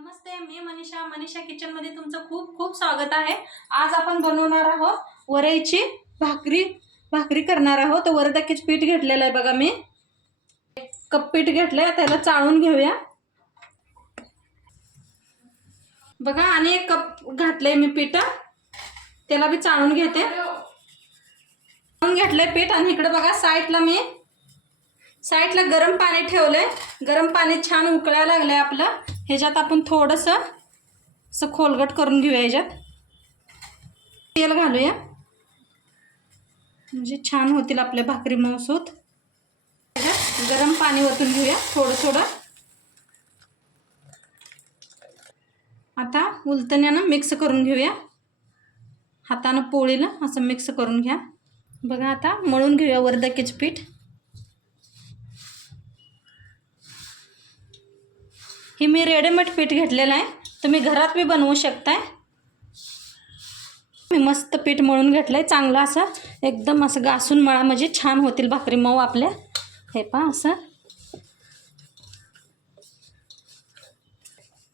नमस्ते, मी Manisha kitchen मध्ये तुमचं खूप खूप स्वागत आहे। आज आपण बनवणार आहोत वरईची भाकरी करणार आहोत। तर वरदाकीच पीठ घेतलेलं आहे बघा, मी 1 कप पीठ घेतलंय, त्याला चाळून घेऊया बघा। आणि 1 कप घातलंय मी पीठ, त्याला भी चाळून घेते। चाळून घेतलंय पीठ आणि इकडे बघा साईडला गरम पाणी ठेवलंय। गरम पाणी छान उकळायला लागलंय आपलं। ह्याच्यात आपण थोडंसं असं खोलगट करून घेऊया। ह्याच्यात तेल घालूया म्हणजे छान होतील आपल्या भाकरी मऊसूत। गरम पाणी ओतून घेऊया थोडं। आता उलटण्यानं मिक्स करून घेऊया, हातानं पोळीला असं मिक्स करून घ्या बघा। आता मळून घेऊया वरदाकीच पीठ। हे मी रेडीमेड पीठ घेतलेलं आहे, तुम्ही घरात भी बनवू शकताय। मी मस्त पीठ मळून घेतलंय, चांगलं असं एकदम असं घासून मळा म्हणजे छान होतील भाकरी मऊ आपल्या। हे पहा असं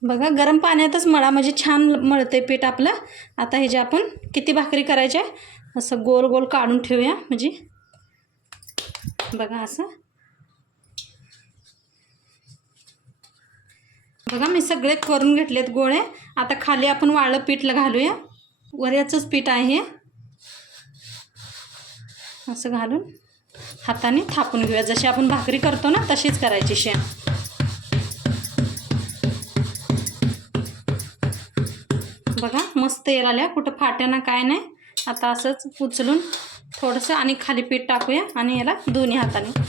बघा, गरम पाण्यातच मळा म्हणजे छान मळते पीठ आपलं। आता हे जे आपण किती भाकरी करायचे असं गोल गोल काढून ठेवूया म्हणजे बघा असं बघा, मी सगळे करून घेतलेत गोळे। आता खाली आपण वाळलं पीठ घालूया, वऱ्याचंच पीठ आहे। असं घालून हाताने थापून घेऊया, जशी आपण भाकरी करतो ना तशीच करायची शेम। बघा मस्त येल आल्या, कुठं फाट्या ना काय नाही। आता असंच उचलून थोडंसं आणि खाली पीठ टाकूया आणि याला दोन्ही हाताने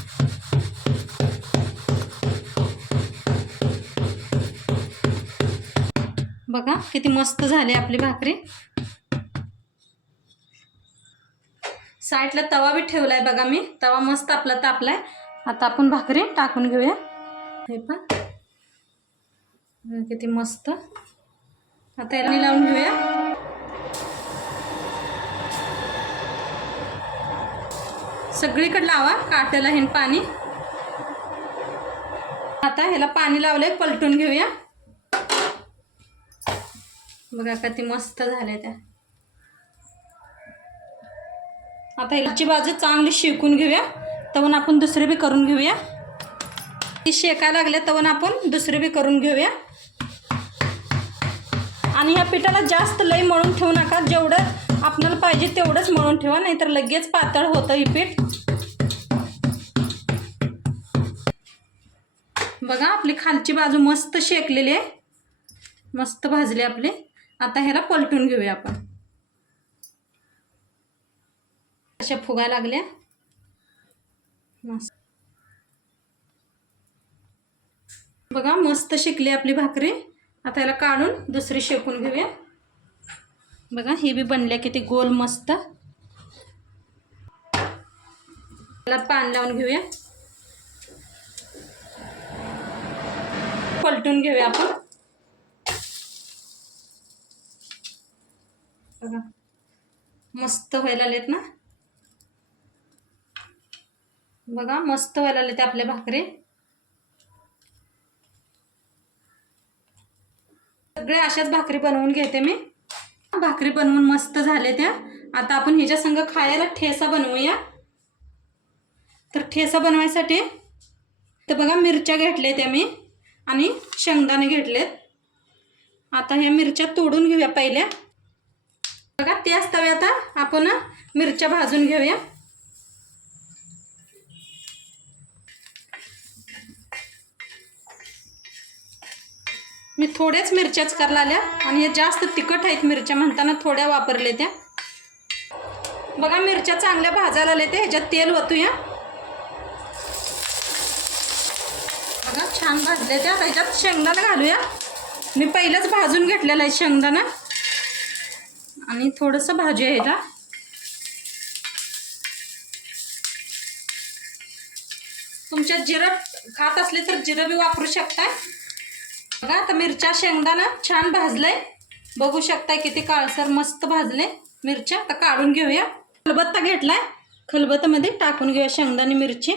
बघा किती मस्त झाली आपली भाकरी। साईडला तवा भी ठेवलाय बघा, मी तवा मस्त आपला तापलाय। आता आपण भाकरी टाकून घेऊया। हे पहा किती मस्त। आता याला लावून घेऊया, सगळीकडे लावा काट्याला हे पाणी। आता ह्याला पाणी लावलंय, पलटून घेऊया बघा किती मस्त झाले त्या। आता ह्याची बाजू चांगली शेकून घेऊया, तवून आपण दुसरी भी करून घेऊया। ती शेकायला लागले तवून आपण दुसरी भी करून घेऊया। आणि ह्या पिठाला जास्त लई मळून ठेवू नका, जेवढं आपल्याला पाहिजे तेवढंच मळून ठेवा, नाहीतर लगेच पातळ होतं हे पीठ। बघा आपली खालची बाजू मस्त शेकलेली आहे, मस्त भाजली आपली। आता ह्याला पलटून घेऊया आपण, अशा फुगा लागल्या मस्त। बघा मस्त शेकली आपली भाकरी। आता याला काढून दुसरी शेकून घेऊया बघा, ही भी बनल्या किती गोल मस्त। याला पाणी लावून घेऊया, पलटून घेऊया आपण बघा मस्त व्हायला आलेत ना। बघा मस्त व्हायला आलेत आपल्या भाकरी। सगळे अशाच भाकरी बनवून घेते मी। भाकरी बनवून मस्त झाले त्या। आता आपण ह्याच्या संग खायला ठेसा बनवूया। तर ठेसा बनवायसाठी तर बघा मिरच्या घेतल्या त्या मी आणि शेंगदाणे घेतलेत। आता ह्या मिरच्या तोडून घेऊया पहिल्या बघा। त्याच तव्यात आपण मिरच्या भाजून घेऊया। मी थोड्याच मिरच्याच करायला आल्या आणि हे जास्त तिखट आहेत मिरच्या म्हणताना थोड्या वापरले त्या बघा। मिरच्या चांगल्या भाजायला आल्या त्या, ह्याच्यात तेल ओतूया बघा, छान भाजले त्या। ह्याच्यात शेंगदाणा घालूया, मी पहिलेच भाजून घेतलेला आहे शेंगदाणा। आणि थोडंसं भाजूया ह्याला, तुमच्यात जिरं खात असले तर जिरं भी वापरू शकताय बघा। आता मिरच्या शेंगदाणा छान भाजलंय, बघू शकताय किती काळसर मस्त भाजले मिरच्या। आता काढून घेऊया, खलबत्ता घेतलाय, खलबत्त्यामध्ये टाकून घेऊया शेंगदाणे मिरची।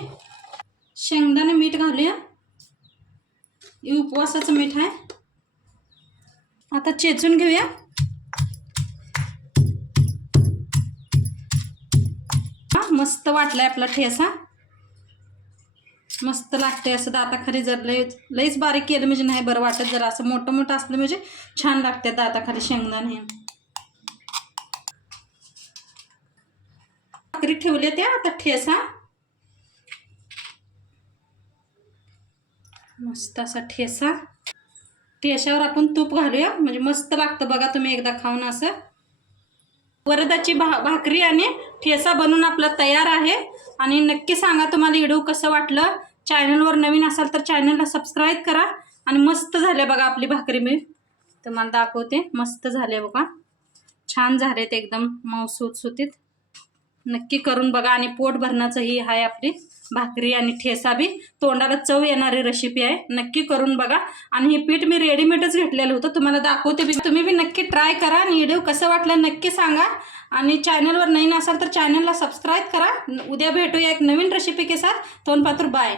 शेंगदाणे मीठ घालूया, हे उपवासाचं मीठ आहे। आता चेचून घेऊया. मस्त वाटलाय आपला ठेसा. मस्त लागते असं दाताखाली. जर लईच बारीक केलं म्हणजे नाही बरं वाटत. जर असं मोठं मोठं असलं म्हणजे छान लागते दाताखाली शेंगदाणे. भाकरी ठेवले त्या. आता ठेसा मस्त असा ठेसा. ठेशावर आपण तूप घालूया म्हणजे मस्त लागतं बघा. तुम्ही एकदा खाऊन असं. वरदाची भाकरी आणि ठेसा बनवून आपला तयार आहे. आणि नक्की सांगा तुम्हाला व्हिडिओ कसं वाटलं. चॅनलवर नवीन असाल तर चॅनलला सबस्क्राईब करा. आणि मस्त झाले बघा आपली भाकरी. मी तुम्हाला दाखवते. मस्त झाले बघा. छान झालेत एकदम मऊ सुटसुटीत. नक्की करून बघा. आणि पोट भरण्याचं ही आहे आपली भाकरी आणि ठेसा बी. तोंडाला चव येणारी रेसिपी आहे. नक्की करून बघा. आणि हे पीठ मी रेडीमेडच घेतलेलं होतं. तुम्हाला दाखवते बी. तुम्ही बी नक्की ट्राय करा. आणि व्हिडिओ कसं वाटलं नक्की सांगा. आणि चॅनलवर नवीन असाल तर चॅनलला सबस्क्राईब करा. उद्या भेटूया एक नवीन रेसिपी के साथ. तोंडपातूर बाय.